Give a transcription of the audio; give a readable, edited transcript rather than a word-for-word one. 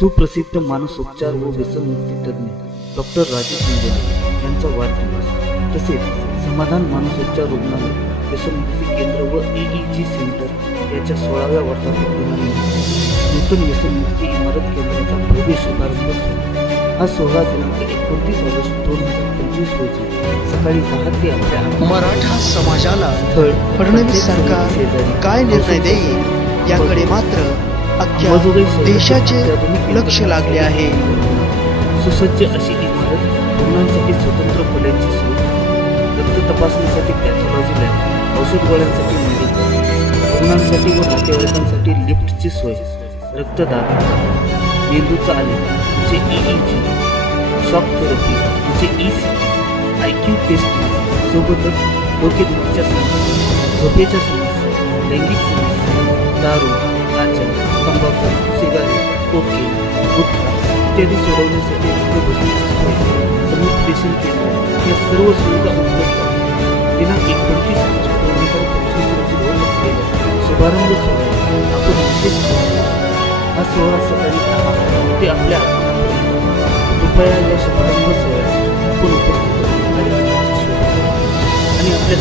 सुप्रसिद्ध मानसोपचार व व्यसनमुक्ती तज्ञ डॉक्टर राजेश इंगोले यांचा वाढदिवस, तसेच समाधान मानसोपचार रुग्णालय, व्यसनमुक्ती केंद्र व EEG सेंटर याच्या 16व्या वर्धापनदिनानिमित्त नूतन व्यसनमुक्ती इमारत केंद्राचा भव्य शुभारंभ सोहळा हा सोहळा दिनांक 29 ऑगस्ट 2025 रोजी सकाळी 10 ते आपल्या मराठा समाजाला फडणवीस सरकार काय निर्णय देईल याकडे मात्र अख्ख्या देशाचे लक्ष लागले आहे। सुसज्ज अशी इमारत, रुग्णांसाठी स्वतंत्र खोल्यांची सोय, रक्त तपासणीसाठी पॅथॉलॉजी लॅब, औषध गोळ्यांसाठी मेडिकल, रुग्णांसाठी व नातेवाईकांसाठी लिफ्टची सोय, रक्तदान, मेंदूचा आलेख म्हणजे EEG, शॉक थेरपी म्हणजे ECG, IQ टेस्टिंग सोबतच डोकेदुखीच्या समस्या, झोपेच्या समस्या, लैंगिक समस्या, दारू, गांजा, तंबाखू, सिगारेट, कोकेन, गुटखा इत्यादी सोडवण्यासाठी रक्तभरतीची सोय, समुपदेशन केंद्र या सर्व सुविधा उपलब्ध आहेत। दिनांक 29 ऑगस्ट 2025 रोजी होत असलेल्या शुभारंभ सोहळ्यात आपण विशेष हा सोहळा सकाळी 10 ते आपल्या कृपया या शुभारंभ सोहळ्यात आपण उपस्थित आणि आपल्या